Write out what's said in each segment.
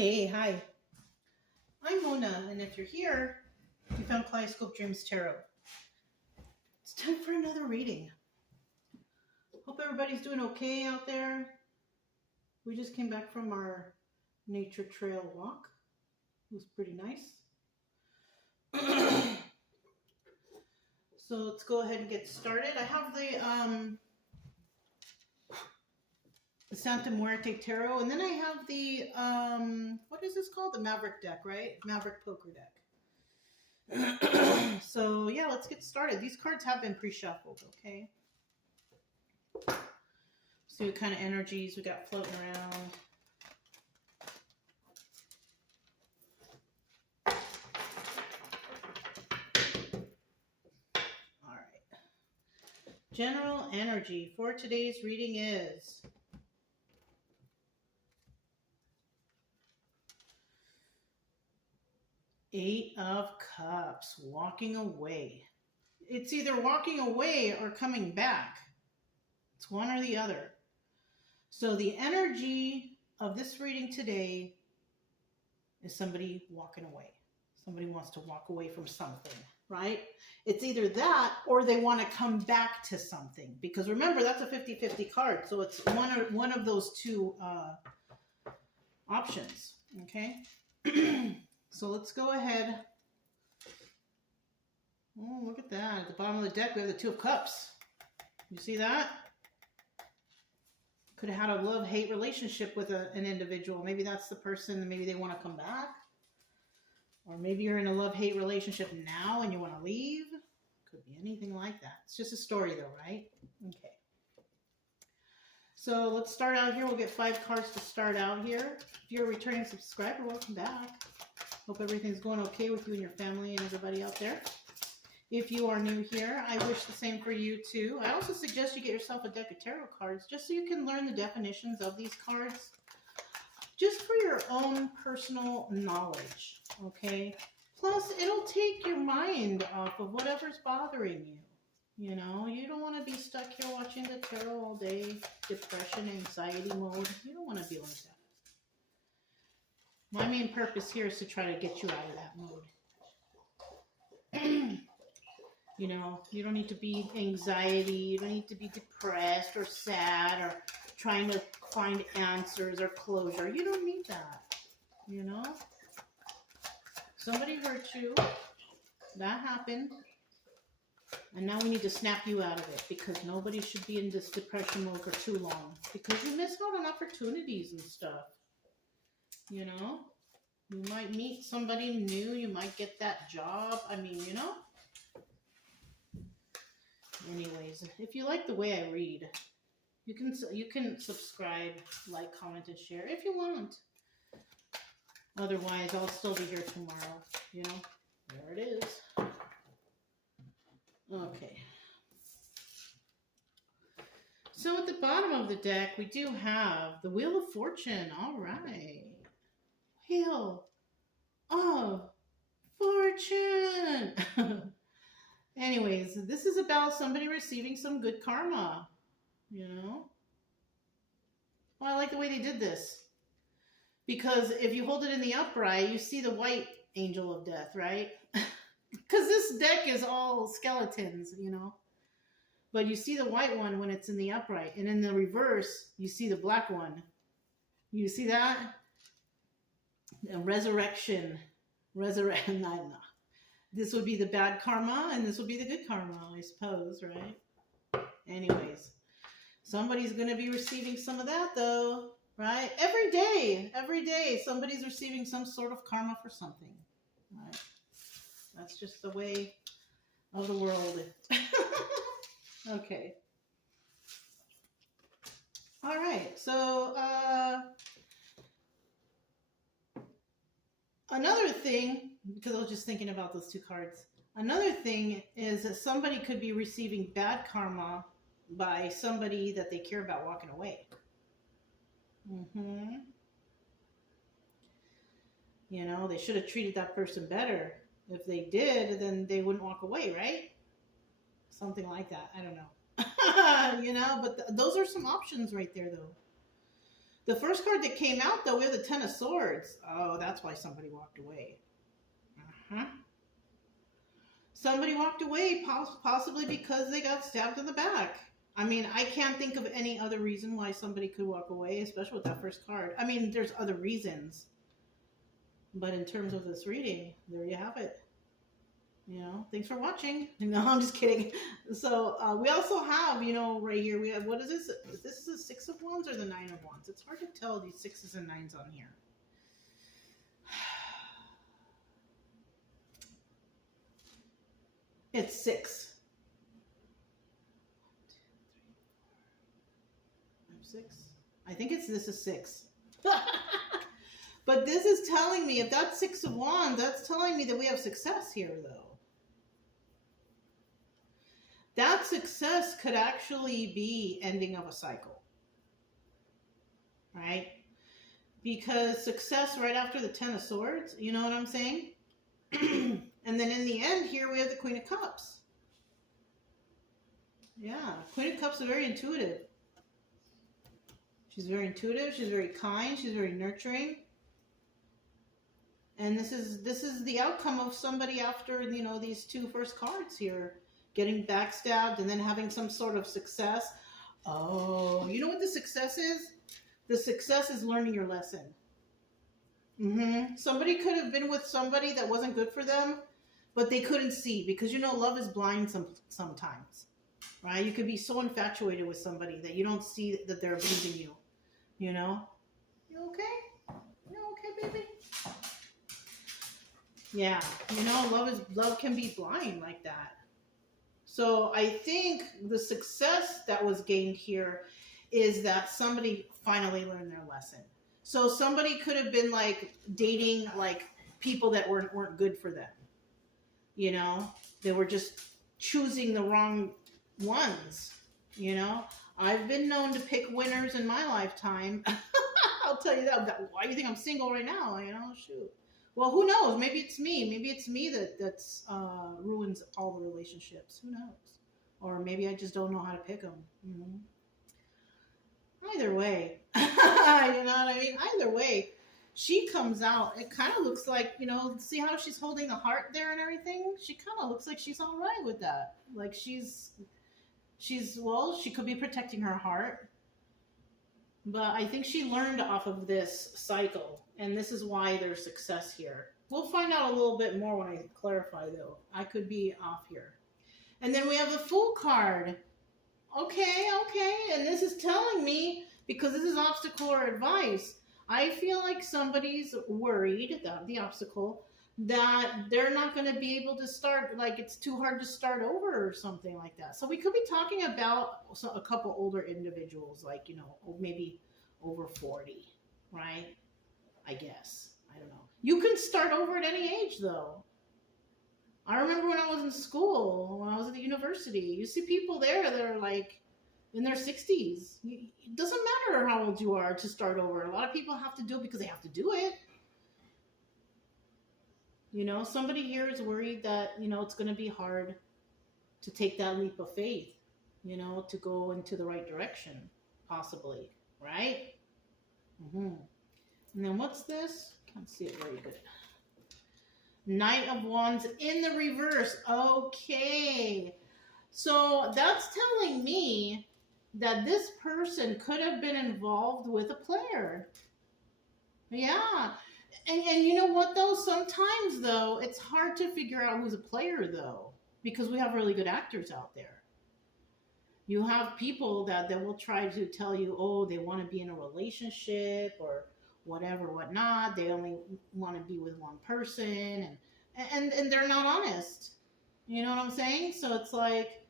Hey, hi. I'm Mona, and if you're here, you found Kaleidoscope Dreams Tarot. It's time for another reading. Hope everybody's doing okay out there. We just came back from our nature trail walk. It was pretty nice. So let's go ahead and get started. I have the Santa Muerte Tarot, and then I have the, what is this called? The Maverick deck, right? Maverick Poker deck. So yeah, let's get started. These cards have been pre-shuffled, okay? See what kind of energies we got floating around. All right. General energy for today's reading is Eight of Cups, walking away. It's either walking away or coming back. It's one or the other. So the energy of this reading today is somebody walking away. Somebody wants to walk away from something, right? It's either that or they want to come back to something. Because remember, that's a 50-50 card. So it's one of those two options, okay? So let's go ahead. Oh, look at that. At the bottom of the deck, we have the Two of Cups. You see that? Could have had a love-hate relationship with an individual. Maybe that's the person, maybe they want to come back. Or maybe you're in a love-hate relationship now and you want to leave. Could be anything like that. It's just a story though, right? Okay. So let's start out here. We'll get 5 cards to start out here. If you're a returning subscriber, welcome back. Hope everything's going okay with you and your family and everybody out there. If you are new here, I wish the same for you too. I also suggest you get yourself a deck of tarot cards just so you can learn the definitions of these cards, just for your own personal knowledge, okay? Plus, it'll take your mind off of whatever's bothering you. You know, you don't want to be stuck here watching the tarot all day, depression, anxiety mode. You don't want to be like that. My main purpose here is to try to get you out of that mode. You know, you don't need to be anxiety, you don't need to be depressed or sad or trying to find answers or closure. You don't need that, you know? Somebody hurt you, that happened, and now we need to snap you out of it because nobody should be in this depression mode for too long because you miss out on opportunities and stuff, you know? You might meet somebody new, you might get that job, I mean, you know? Anyways, if you like the way I read, you can subscribe, like, comment, and share if you want. Otherwise, I'll still be here tomorrow. You know, there it is. Okay. So at the bottom of the deck, we do have the Wheel of Fortune. All right. Wheel of Fortune. Anyways, this is about somebody receiving some good karma, you know? Well, I like the way they did this. Because if you hold it in the upright, you see the white angel of death, right? Because this deck is all skeletons, you know? But you see the white one when it's in the upright. And in the reverse, you see the black one. You see that? A resurrection. No. This would be the bad karma, and this would be the good karma, I suppose, right? Anyways, somebody's going to be receiving some of that, though, right? Every day, somebody's receiving some sort of karma for something, right? That's just the way of the world. Okay. All right, so another thing, because I was just thinking about those 2 cards. Another thing is that somebody could be receiving bad karma by somebody that they care about walking away. You know, they should have treated that person better. If they did, then they wouldn't walk away, right? Something like that. I don't know. You know, but those are some options right there, though. The first card that came out, though, we have the Ten of Swords. Oh, that's why somebody walked away. Uh-huh. Somebody walked away, possibly because they got stabbed in the back. I mean, I can't think of any other reason why somebody could walk away, especially with that first card. I mean, there's other reasons. But in terms of this reading, there you have it. You know, thanks for watching. No, I'm just kidding. So we also have, you know, right here, we have, what is this? Is this the Six of Wands or the Nine of Wands? It's hard to tell these sixes and nines on here. It's 6. 1, 2, 3, 4, 5, 6. I think this is 6. But this is telling me, if that's 6 of Wands, that's telling me that we have success here, though. That success could actually be ending of a cycle, right? Because success right after the Ten of Swords, you know what I'm saying? And then in the end here we have the Queen of Cups. Yeah, Queen of Cups is very intuitive. She's very intuitive, she's very kind, she's very nurturing. And this is the outcome of somebody after, you know, these two first cards here. Getting backstabbed and then having some sort of success. Oh, you know what the success is? The success is learning your lesson. Somebody could have been with somebody that wasn't good for them, but they couldn't see, because, you know, love is blind sometimes, right? You could be so infatuated with somebody that you don't see that they're abusing you, you know? You okay? You okay, baby? Yeah, you know, love can be blind like that. So I think the success that was gained here is that somebody finally learned their lesson. So somebody could have been like dating like people that weren't good for them. You know, they were just choosing the wrong ones. You know, I've been known to pick winners in my lifetime. I'll tell you that. Why do you think I'm single right now? You know, shoot. Well, who knows? Maybe it's me. Maybe it's me that's ruins all the relationships. Who knows? Or maybe I just don't know how to pick them. Either way, you know what I mean? Either way, she comes out. It kind of looks like, you know, see how she's holding the heart there and everything? She kind of looks like she's all right with that. Like she's, well, she could be protecting her heart. But I think she learned off of this cycle, and this is why there's success here. We'll find out a little bit more when I clarify, though. I could be off here. And then we have the Fool card. Okay, and this is telling me, because this is obstacle or advice, I feel like somebody's worried, the obstacle, that they're not going to be able to start, like it's too hard to start over or something like that. So we could be talking about a couple older individuals, like, you know, maybe over 40, right? I guess. I don't know. You can start over at any age, though. I remember when I was in school, when I was at the university, you see people there that are like in their 60s. It doesn't matter how old you are to start over. A lot of people have to do it because they have to do it. You know, somebody here is worried that, you know, it's going to be hard to take that leap of faith, you know, to go into the right direction, possibly, right? And then what's this? Can't see it very good. Knight of Wands in the reverse. Okay. So that's telling me that this person could have been involved with a player. Yeah. And you know what, though? Sometimes, though, it's hard to figure out who's a player, though, because we have really good actors out there. You have people that will try to tell you, oh, they want to be in a relationship or whatever, whatnot. They only want to be with one person, and they're not honest. You know what I'm saying? So it's like,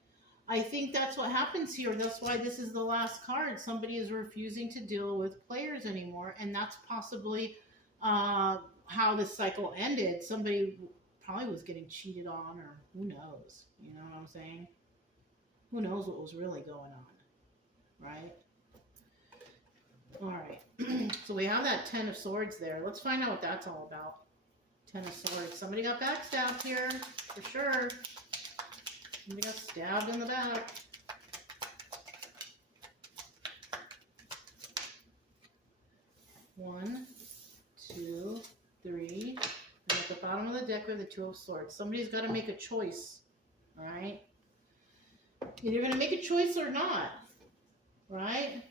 I think that's what happens here. That's why this is the last card. Somebody is refusing to deal with players anymore, and that's possibly how this cycle ended. Somebody probably was getting cheated on, or who knows? You know what I'm saying? Who knows what was really going on, right? All right. So we have that Ten of Swords there. Let's find out what that's all about. Ten of Swords. Somebody got backstabbed here, for sure. Somebody got stabbed in the back. 1, 2, 3. And at the bottom of the deck, we have the Two of Swords. Somebody's got to make a choice, all right? Either you're going to make a choice or not, right?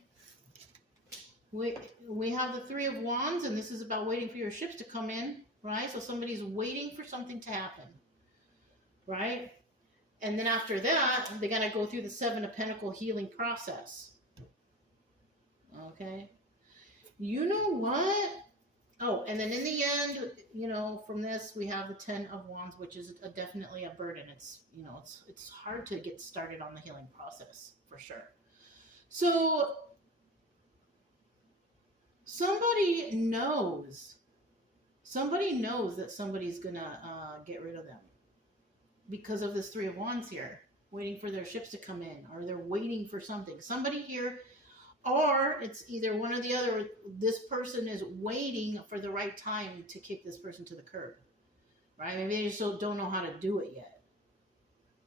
We have the Three of Wands, and this is about waiting for your ships to come in, right? So somebody's waiting for something to happen, right? And then after that, they got to go through the Seven of Pentacles healing process, okay? You know what? Oh, and then in the end, you know, from this, we have the Ten of Wands, which is definitely a burden. It's, you know, it's hard to get started on the healing process, for sure. So, somebody knows that somebody's going to get rid of them because of this Three of Wands here, waiting for their ships to come in, or they're waiting for something. Somebody here, or it's either one or the other. This person is waiting for the right time to kick this person to the curb, right? Maybe they just don't know how to do it yet,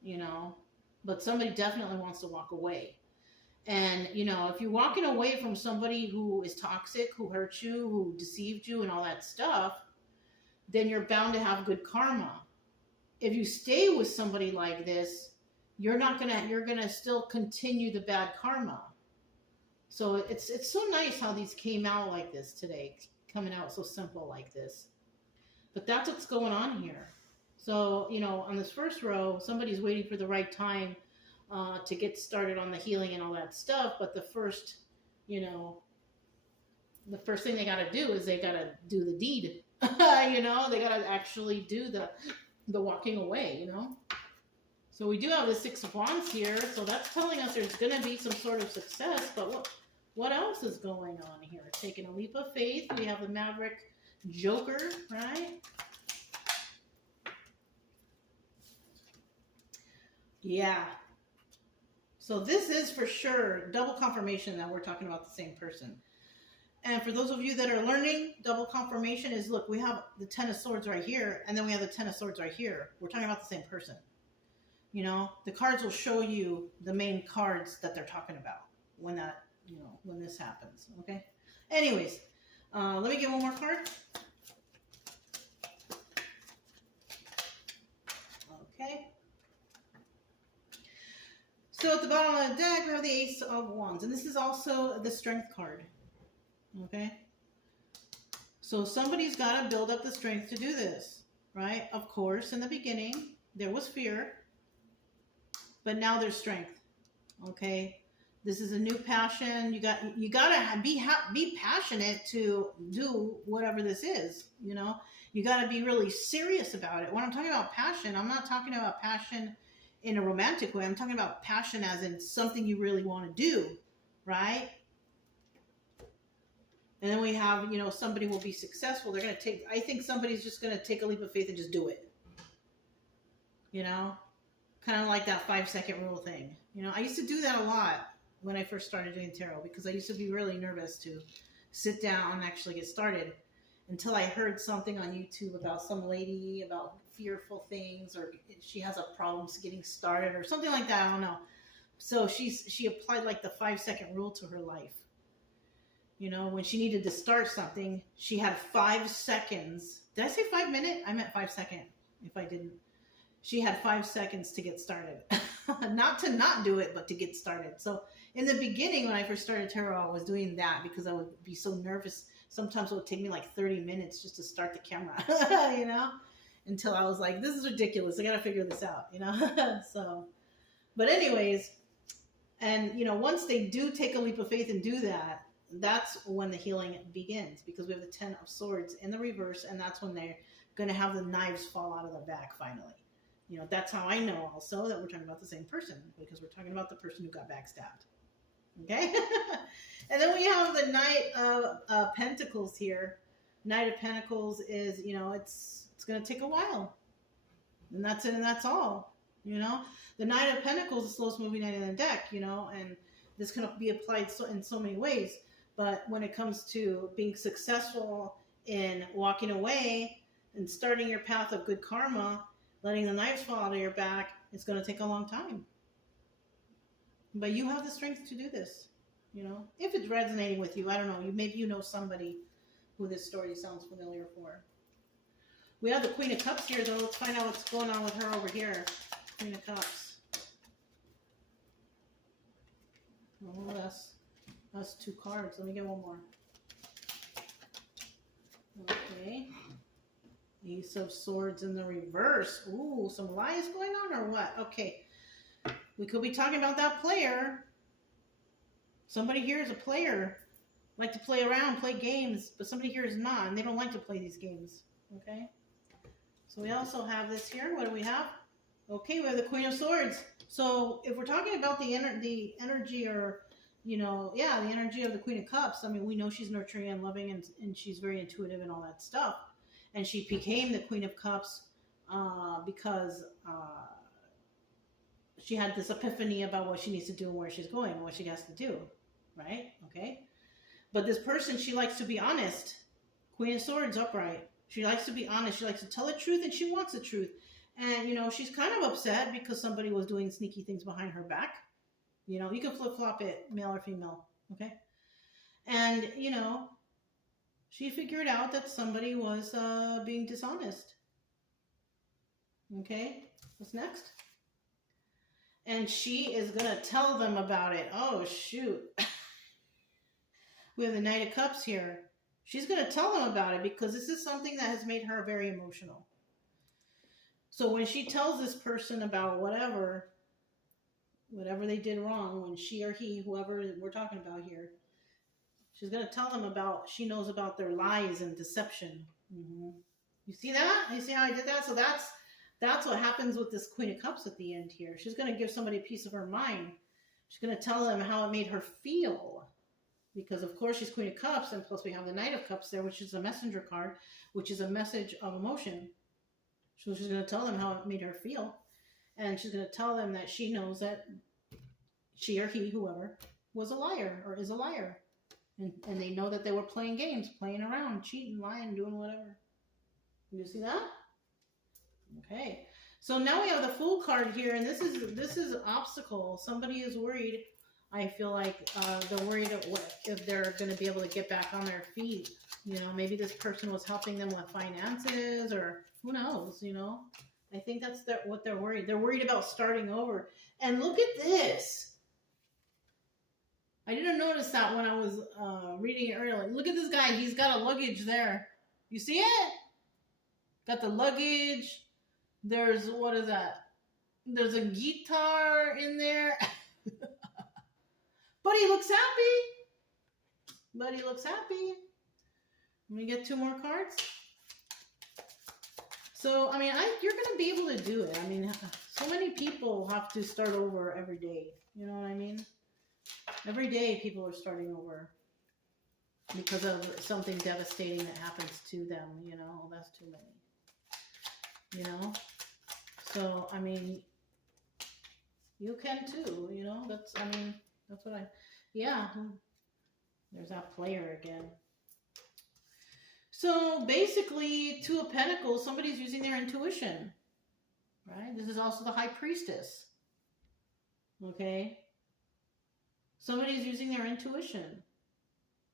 you know, but somebody definitely wants to walk away. And, you know, if you're walking away from somebody who is toxic, who hurt you, who deceived you and all that stuff, then you're bound to have good karma. If you stay with somebody like this, you're gonna still continue the bad karma. So it's so nice how these came out like this today, coming out so simple like this. But that's what's going on here. So, you know, on this first row, somebody's waiting for the right time to get started on the healing and all that stuff. But the first, you know, the first thing they got to do is they got to do the deed. You know, they got to actually do the walking away, you know. So we do have the Six of Wands here. So that's telling us there's going to be some sort of success. But what else is going on here? Taking a leap of faith. We have the Maverick Joker, right? Yeah. So this is for sure double confirmation that we're talking about the same person. And for those of you that are learning, double confirmation is, look, we have the Ten of Swords right here, and then we have the Ten of Swords right here. We're talking about the same person. You know, the cards will show you the main cards that they're talking about when that, you know, when this happens, okay? Anyways, let me get one more card. Okay. So at the bottom of the deck, we have the Ace of Wands, and this is also the Strength card, okay? So somebody's got to build up the strength to do this, right? Of course, in the beginning, there was fear, but now there's strength, okay? This is a new passion. You gotta be passionate to do whatever this is, you know? You gotta be really serious about it. When I'm talking about passion, I'm not talking about passion in a romantic way. I'm talking about passion as in something you really want to do, right? And then we have, you know, somebody will be successful. I think somebody's just going to take a leap of faith and just do it. You know? Kind of like that 5-second rule thing. You know, I used to do that a lot when I first started doing tarot, because I used to be really nervous to sit down and actually get started until I heard something on YouTube about some lady about fearful things, or she has a problem getting started or something like that. I don't know. So she applied like the 5-second rule to her life. You know, when she needed to start something, she had 5 seconds. Did I say 5 minutes? I meant 5 seconds. If I didn't, she had 5 seconds to get started. Not to not do it, but to get started. So in the beginning, when I first started tarot, I was doing that because I would be so nervous. Sometimes it would take me like 30 minutes just to start the camera, you know, until I was like, this is ridiculous. I got to figure this out, you know. So, but anyways, and, you know, once they do take a leap of faith and do that, that's when the healing begins, because we have the Ten of Swords in the reverse, and that's when they're going to have the knives fall out of the back finally. You know, that's how I know also that we're talking about the same person, because we're talking about the person who got backstabbed. Okay? And then we have the Knight of Pentacles here. Knight of Pentacles is, you know, it's going to take a while. And that's it, and that's all. You know? The Knight of Pentacles is the slowest moving knight in the deck, you know, and this can be applied in so many ways. But when it comes to being successful in walking away and starting your path of good karma, letting the knives fall out of your back, it's going to take a long time. But you have the strength to do this, you know. If it's resonating with you, I don't know. Maybe you know somebody who this story sounds familiar for. We have the Queen of Cups here, though. Let's find out what's going on with her over here. Queen of Cups. Oh, that's 2 cards. Let me get one more. Okay. Ace of Swords in the reverse. Ooh, some lies going on or what? Okay. We could be talking about that player. Somebody here is a player. Like to play around, play games, but somebody here is not, and they don't like to play these games. Okay? So we also have this here. What do we have? Okay, we have the Queen of Swords. So if we're talking about the energy or, you know, yeah, the energy of the Queen of Cups, I mean, we know she's nurturing and loving and she's very intuitive and all that stuff. And she became the Queen of Cups because she had this epiphany about what she needs to do and where she's going and what she has to do, right? Okay. But this person, she likes to be honest. Queen of Swords, upright. She likes to be honest. She likes to tell the truth and she wants the truth. And, you know, she's kind of upset because somebody was doing sneaky things behind her back. You know, you can flip-flop it, male or female, okay? And, you know, she figured out that somebody was being dishonest. Okay, what's next? And she is going to tell them about it. Oh, shoot. We have the Knight of Cups here. She's going to tell them about it because this is something that has made her very emotional. So when she tells this person about whatever they did wrong, when she or he, whoever we're talking about here, she's going to tell them about, she knows about their lies and deception. Mm-hmm. You see that? You see how I did that? So that's what happens with this Queen of Cups at the end here. She's going to give somebody a piece of her mind. She's going to tell them how it made her feel. Because, of course, she's Queen of Cups, and plus we have the Knight of Cups there, which is a messenger card, which is a message of emotion. So she's going to tell them how it made her feel. And she's going to tell them that she knows that she or he, whoever, was a liar or is a liar. And they know that they were playing games, playing around, cheating, lying, doing whatever. You see that? Okay. So now we have the Fool card here, and this is an obstacle. Somebody is worried. I feel like they're worried if they're going to be able to get back on their feet. You know, maybe this person was helping them with finances, or who knows, you know. I think that's what they're worried. They're worried about starting over. And look at this. I didn't notice that when I was reading it earlier. Look at this guy. He's got a luggage there. You see it? Got the luggage. There's, what is that? There's a guitar in there. But he looks happy. Let me get 2 more cards. So, I mean, you're going to be able to do it. I mean, so many people have to start over every day. You know what I mean? Every day people are starting over because of something devastating that happens to them. You know, that's too many. You know? So, I mean, you can too. You know, that's what yeah, there's that player again. So basically, 2 of Pentacles, somebody's using their intuition, right? This is also the High Priestess, okay? Somebody's using their intuition.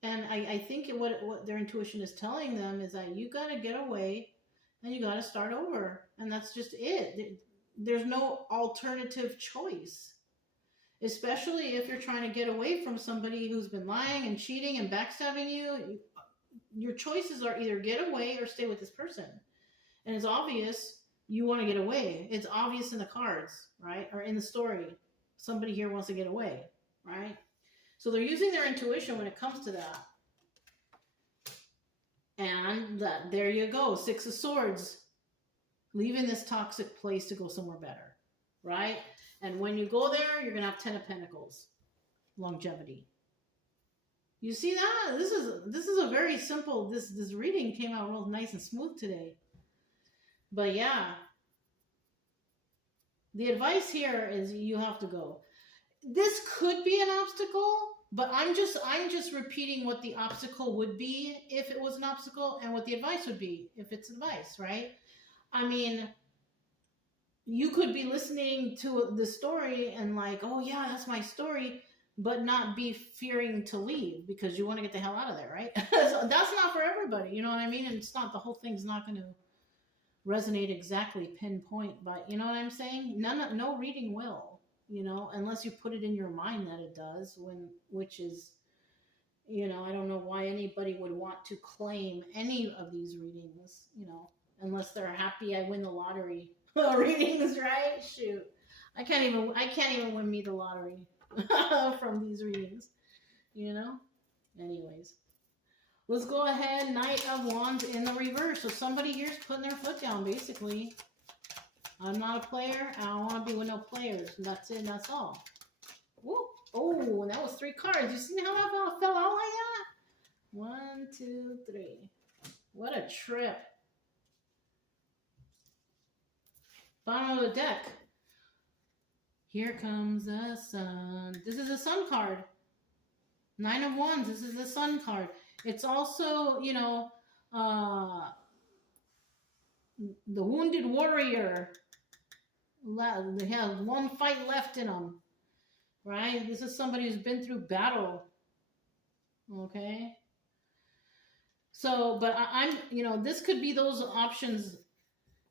And I think what their intuition is telling them is that you got to get away and you got to start over. And that's just it. There's no alternative choice. Especially if you're trying to get away from somebody who's been lying and cheating and backstabbing you. Your choices are either get away or stay with this person. And it's obvious you want to get away. It's obvious in the cards, right? Or in the story. Somebody here wants to get away, right? So they're using their intuition when it comes to that. And there you go. 6 of Swords. Leaving this toxic place to go somewhere better, right? And when you go there, you're going to have 10 of Pentacles. Longevity. You see that? This is a very simple, this reading came out real nice and smooth today. But yeah. The advice here is you have to go. This could be an obstacle, but I'm just repeating what the obstacle would be if it was an obstacle and what the advice would be if it's advice, right? I mean, you could be listening to the story and like, oh yeah, that's my story, but not be fearing to leave because you want to get the hell out of there, right? So that's not for everybody. everybody. You know what I mean? And it's not, the whole thing's not going to resonate exactly pinpoint, but you know what I'm saying? No reading will, you know, unless you put it in your mind that it does, which is, you know, I don't know why anybody would want to claim any of these readings, you know, unless they're happy I win the lottery readings, right? Shoot. I can't even win me the lottery from these readings, you know? Anyways. Let's go ahead, Knight of Wands in the reverse. So somebody here's putting their foot down, basically. I'm not a player. I don't want to be with no players. And that's it, and that's all. Whoop. Oh, and that was 3 cards. You see how that fell out like that? 1, 2, 3. What a trip. Bottom of the deck. Here comes the sun. This is a sun card. 9 of Wands. This is the sun card. It's also, you know, the wounded warrior. They have 1 fight left in them, right? This is somebody who's been through battle, okay? So, but I'm, you know, this could be those options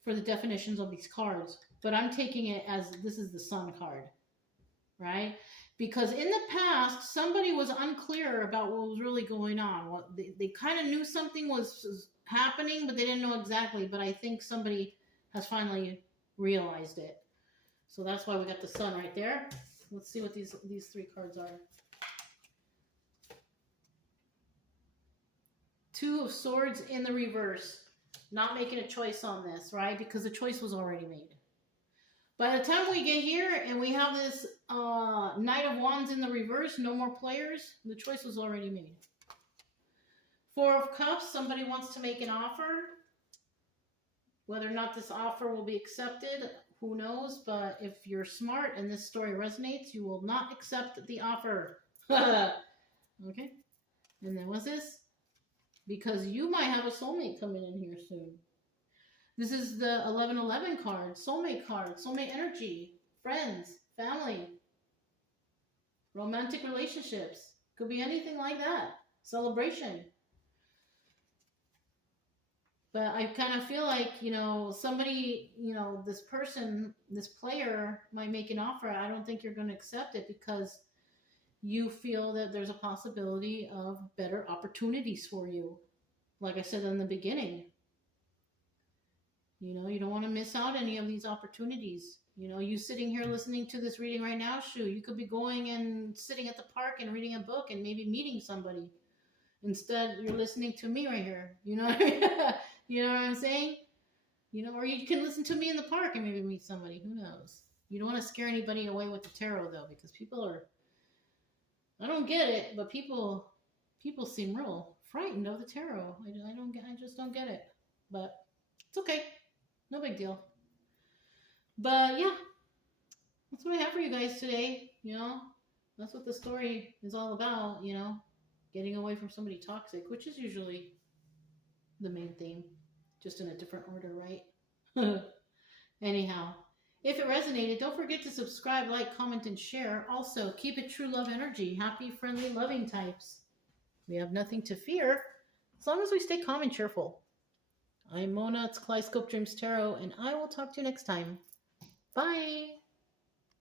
for the definitions of these cards, but I'm taking it as this is the sun card, right? Because in the past, somebody was unclear about what was really going on. They kind of knew something was happening, but they didn't know exactly. But I think somebody has finally realized it. So that's why we got the sun right there. Let's see what these 3 cards are. 2 of Swords in the reverse. Not making a choice on this, right? Because the choice was already made. By the time we get here and we have this Knight of Wands in the reverse, no more players, the choice was already made. 4 of Cups, somebody wants to make an offer. Whether or not this offer will be accepted, who knows? But if you're smart and this story resonates, you will not accept the offer. Okay? And then what's this? Because you might have a soulmate coming in here soon. This is the 1111 card, soulmate energy, friends, family, romantic relationships. Could be anything like that. Celebration. But I kind of feel like, you know, somebody, you know, this person, this player might make an offer. I don't think you're going to accept it because you feel that there's a possibility of better opportunities for you. Like I said in the beginning. You know, you don't want to miss out any of these opportunities. You know, you sitting here listening to this reading right now, shoot, you could be going and sitting at the park and reading a book and maybe meeting somebody. Instead, you're listening to me right here. You know what I mean? You know what I'm saying? You know, or you can listen to me in the park and maybe meet somebody. Who knows? You don't want to scare anybody away with the tarot, though, because people are, I don't get it, but people seem real frightened of the tarot. I just don't get it. But it's okay. No big deal. But yeah, that's what I have for you guys today. You know, that's what the story is all about, you know, getting away from somebody toxic, which is usually the main theme, just in a different order, right? Anyhow, if it resonated, don't forget to subscribe, like, comment, and share. Also, keep it true love energy. Happy, friendly, loving types. We have nothing to fear as long as we stay calm and cheerful. I'm Mona, it's Kaleidoscope Dreams Tarot, and I will talk to you next time. Bye!